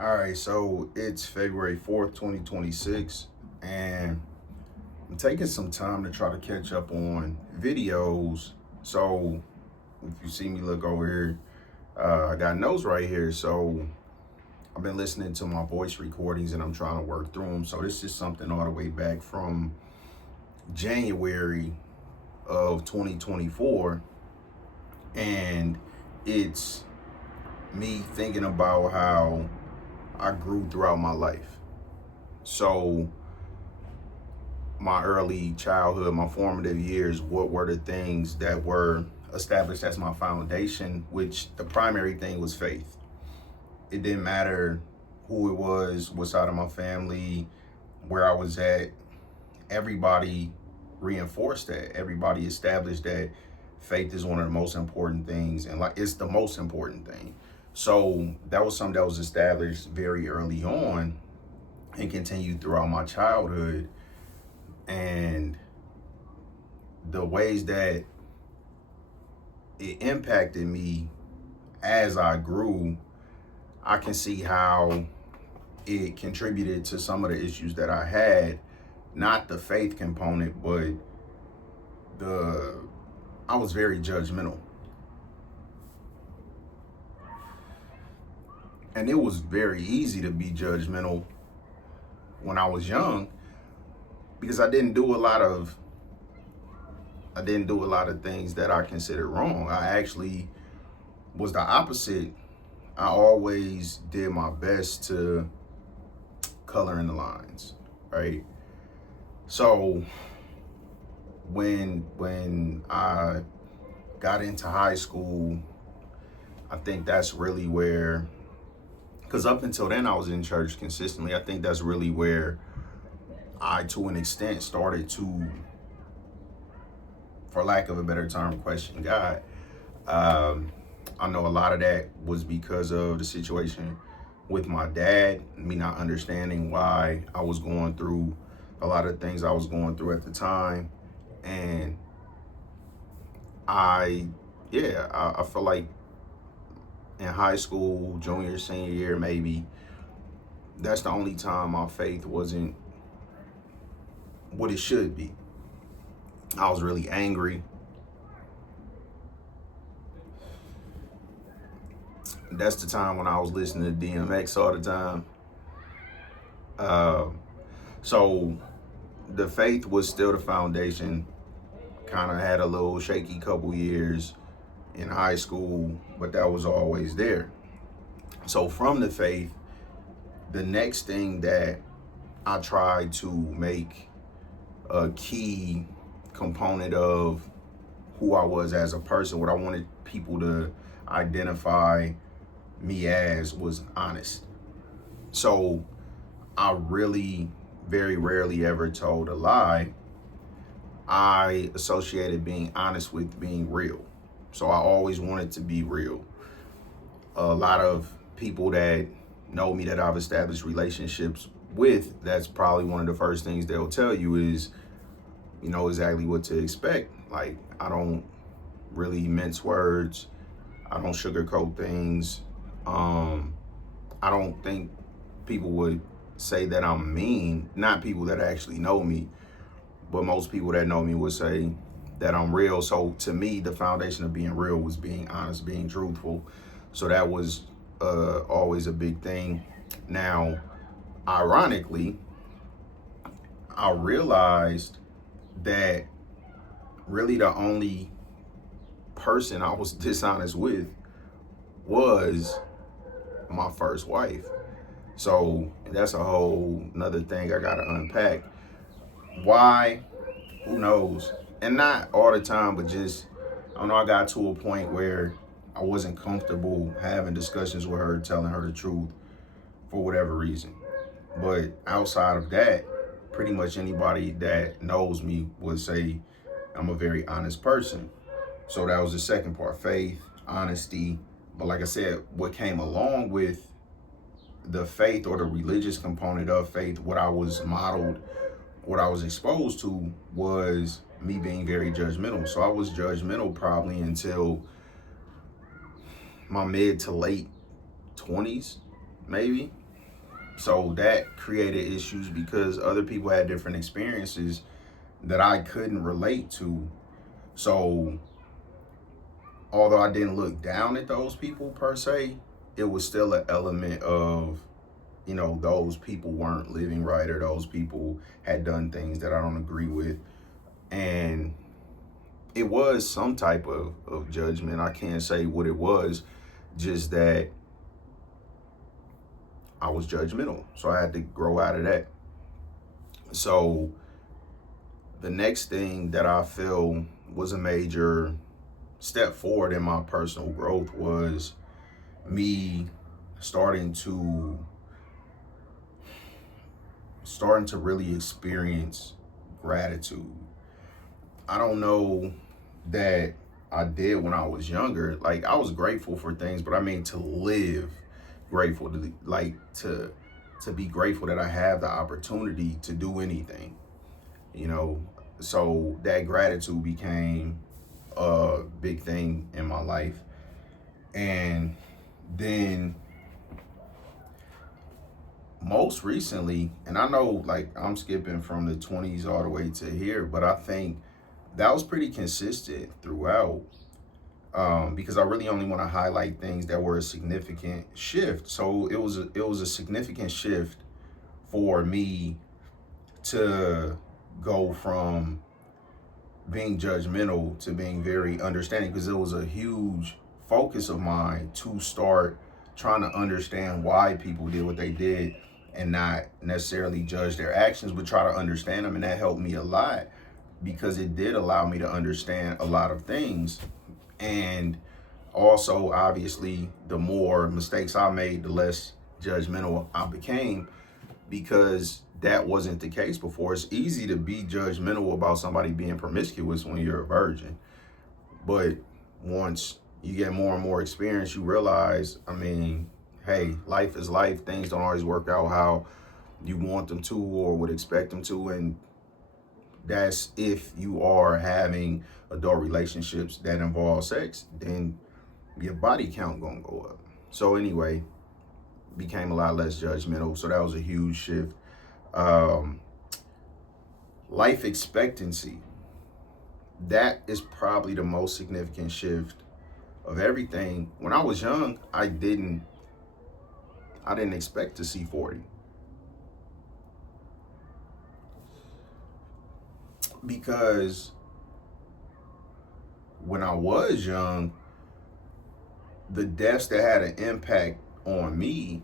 All right, so it's February 4th, 2026, and I'm taking some time to try to catch up on videos. So if you see me look over here, I got notes right here. So I've been listening to my voice recordings and I'm trying to work through them. So this is something all the way back from January of 2024, and it's me thinking about how I grew throughout my life. So my early childhood, my formative years, what were the things that were established as my foundation, which the primary thing was faith. It didn't matter who it was, what side of my family, where I was at. Everybody reinforced that. Everybody established that faith is one of the most important things, and like it's the most important thing. So that was something that was established very early on and continued throughout my childhood. And the ways that it impacted me as I grew, I can see how it contributed to some of the issues that I had. Not the faith component, but the I was very judgmental. And it was very easy to be judgmental when I was young because I didn't do a lot of things that I considered wrong. I actually was the opposite. I always did my best to color in the lines, right? So when I got into high school, I think that's really where, because up until then I was in church consistently. I think that's really where I, to an extent, started to, for lack of a better term, question God. Um, I know a lot of that was because of the situation with my dad, me not understanding why I was going through a lot of things I was going through at the time. And I, I feel like in high school, junior, senior year, maybe, that's the only time my faith wasn't what it should be. I was really angry. That's the time when I was listening to DMX all the time. Uh, so the faith was still the foundation. Kind of had a little shaky couple years in high school, but that was always there. So from the faith, the next thing that I tried to make a key component of who I was as a person, what I wanted people to identify me as, was honest. So I really very rarely ever told a lie. I associated being honest with being real. So I always wanted to be real. A lot of people that know me, that I've established relationships with, that's probably one of the first things they'll tell you is, you know, exactly what to expect. Like, I don't really mince words. I don't sugarcoat things. I don't think people would say that I'm mean. Not people that actually know me, but most people that know me would say that I'm real. So to me, the foundation of being real was being honest, being truthful. So that was always a big thing. Now, ironically, I realized that really the only person I was dishonest with was my first wife. So that's a whole another thing I gotta unpack. Why? Who knows? And not all the time, but just, I don't know, I got to a point where I wasn't comfortable having discussions with her, telling her the truth for whatever reason. But outside of that, pretty much anybody that knows me would say I'm a very honest person. So that was the second part, faith, honesty. But like I said, what came along with the faith, or the religious component of faith, what I was modeled, what I was exposed to, was me being very judgmental. So I was judgmental probably until my mid to late 20s, maybe. So that created issues because other people had different experiences that I couldn't relate to. So although I didn't look down at those people per se, it was still an element of, those people weren't living right, or those people had done things that I don't agree with. And it was some type of judgment. I can't say what it was, just that I was judgmental. So I had to grow out of that. So the next thing that I feel was a major step forward in my personal growth was me starting to really experience gratitude. I don't know that I did when I was younger. Like, I was grateful for things, but I mean, to live grateful, to be grateful that I have the opportunity to do anything, you know. So that gratitude became a big thing in my life. And then most recently, and I know like I'm skipping from the 20s all the way to here, but I think that was pretty consistent throughout, because I really only want to highlight things that were a significant shift. So it was a significant shift for me to go from being judgmental to being very understanding, because it was a huge focus of mine to start trying to understand why people did what they did, and not necessarily judge their actions, but try to understand them. And that helped me a lot, because it did allow me to understand a lot of things. And also, obviously, the more mistakes I made, the less judgmental I became, because that wasn't the case before. It's easy to be judgmental about somebody being promiscuous when you're a virgin. But once you get more and more experience, you realize, I mean, hey, life is life. Things don't always work out how you want them to or would expect them to. And that's if you are having adult relationships that involve sex, then your body count gonna go up. So anyway, became a lot less judgmental. So that was a huge shift. Um, Life expectancy. That is probably the most significant shift of everything. When I was young, I didn't expect to see 40, because when I was young, the deaths that had an impact on me,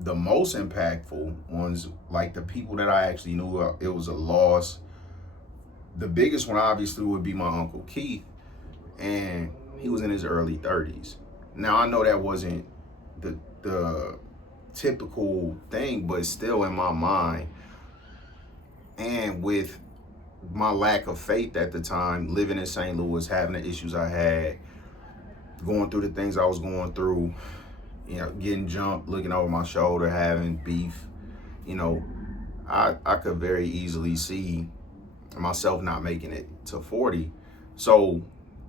the most impactful ones, like the people that I actually knew, it was a loss. The biggest one obviously would be my Uncle Keith, and he was in his early 30s. Now I know that wasn't the typical thing, but still in my mind, and with my lack of faith at the time, living in St. Louis, having the issues I had, going through the things I was going through, getting jumped, looking over my shoulder, having beef, you know, I could very easily see myself not making it to 40. So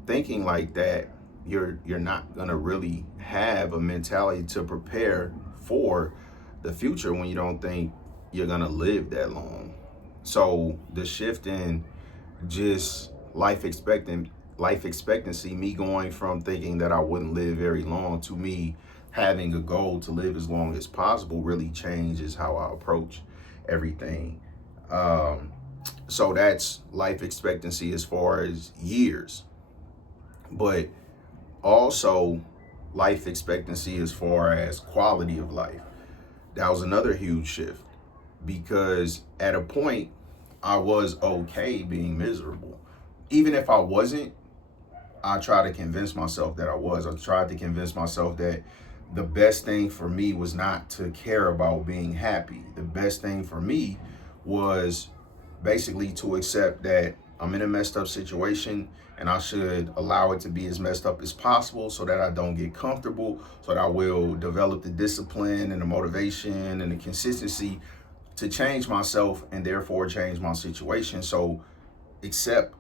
thinking like that, you're not gonna really have a mentality to prepare for the future when you don't think you're gonna live that long. So the shift in just life expectancy, me going from thinking that I wouldn't live very long to me having a goal to live as long as possible, really changes how I approach everything. Um, so that's life expectancy as far as years, but also life expectancy as far as quality of life. That was another huge shift, because at a point I was okay being miserable. Even if I wasn't, I tried to convince myself that I was. I tried to convince myself that the best thing for me was not to care about being happy. The best thing for me was basically to accept that I'm in a messed up situation, and I should allow it to be as messed up as possible, so that I don't get comfortable, so that I will develop the discipline and the motivation and the consistency to change myself, and therefore change my situation. So accept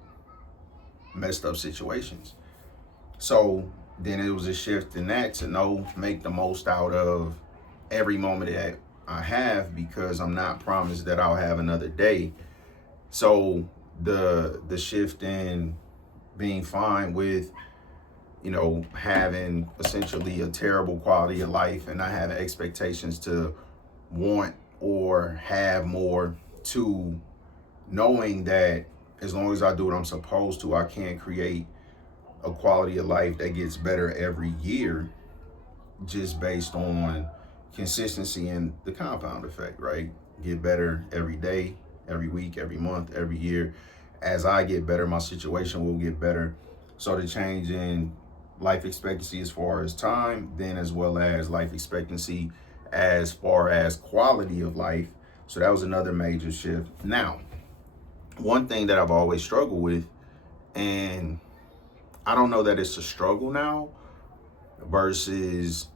messed up situations. So then it was a shift in that to know, make the most out of every moment I have, because I'm not promised that I'll have another day. So the shift in being fine with, having essentially a terrible quality of life and not having expectations to want or have more, to knowing that as long as I do what I'm supposed to, I can create a quality of life that gets better every year, just based on consistency and the compound effect, right? Get better every day, every week, every month, every year. As I get better, my situation will get better. So the change in life expectancy as far as time, then as well as life expectancy as far as quality of life. So that was another major shift. Now, one thing that I've always struggled with, and I don't know that it's a struggle now versus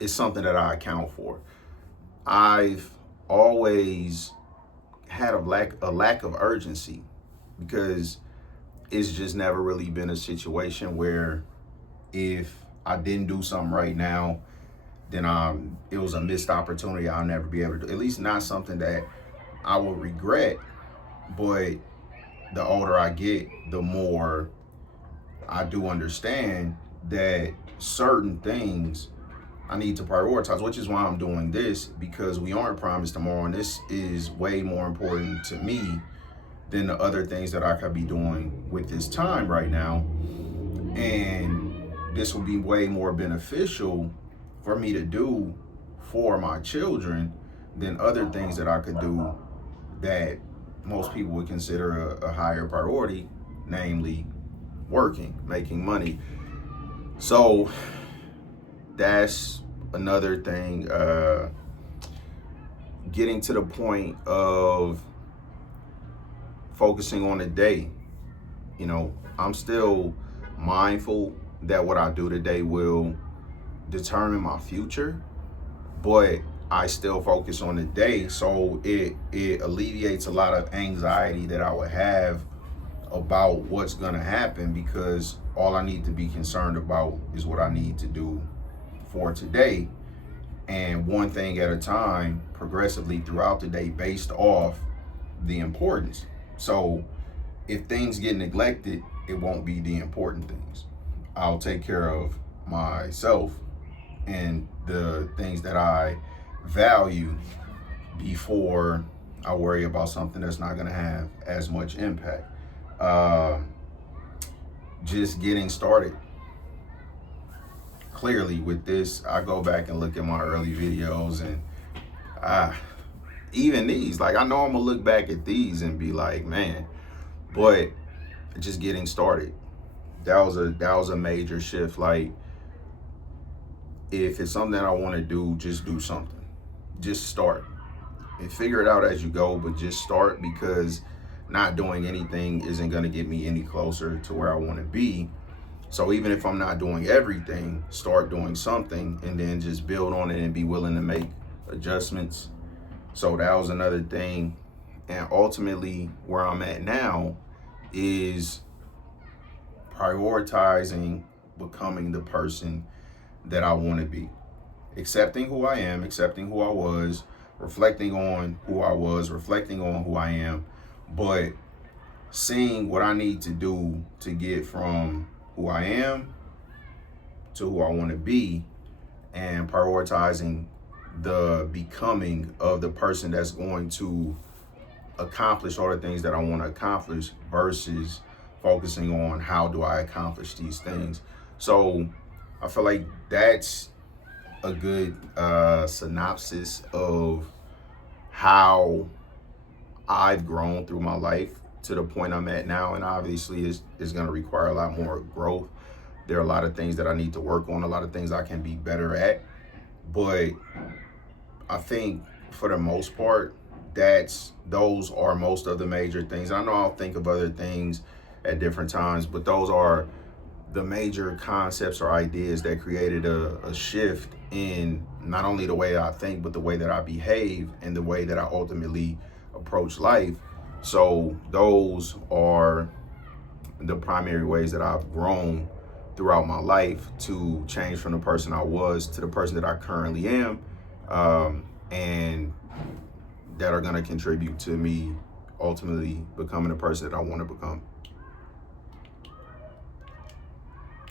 it's something that I account for. I've always had a lack of urgency, because it's just never really been a situation where if I didn't do something right now, then it was a missed opportunity I'll never be able to do. At least not something that I will regret. But the older I get, the more I do understand that certain things I need to prioritize, which is why I'm doing this, because we aren't promised tomorrow. And this is way more important to me than the other things that I could be doing with this time right now. And this will be way more beneficial for me to do for my children than other things that I could do that most people would consider a higher priority, namely working, making money. So that's another thing. Getting to the point of focusing on the day. I'm still mindful that what I do today will determine my future, but I still focus on the day. So it alleviates a lot of anxiety that I would have about what's going to happen, because all I need to be concerned about is what I need to do for today, and one thing at a time, progressively throughout the day, based off the importance. So if things get neglected, it won't be the important things. I'll take care of myself and the things that I value before I worry about something that's not going to have as much impact. Just getting started. Clearly with this, I go back and look at my early videos, and even these, like, I know I'm gonna look back at these and be like, man, but just getting started. That was a major shift. Like, if it's something that I want to do, just do something. Just start and figure it out as you go, but just start, because not doing anything isn't going to get me any closer to where I want to be. So even if I'm not doing everything, start doing something, and then just build on it and be willing to make adjustments. So that was another thing. And ultimately, where I'm at now is prioritizing becoming the person that I want to be. Accepting who I am, accepting who I was, reflecting on who I was, reflecting on who I am, but seeing what I need to do to get from who I am to who I want to be, and prioritizing the becoming of the person that's going to accomplish all the things that I want to accomplish, versus focusing on how do I accomplish these things. So I feel like that's a good synopsis of how I've grown through my life to the point I'm at now. And obviously it's going to require a lot more growth. There are a lot of things that I need to work on, a lot of things I can be better at. But I think for the most part, those are most of the major things. I know I'll think of other things at different times, but those are the major concepts or ideas that created a shift in not only the way I think, but the way that I behave and the way that I ultimately approach life. So those are the primary ways that I've grown throughout my life to change from the person I was to the person that I currently am. And that are going to contribute to me ultimately becoming the person that I want to become.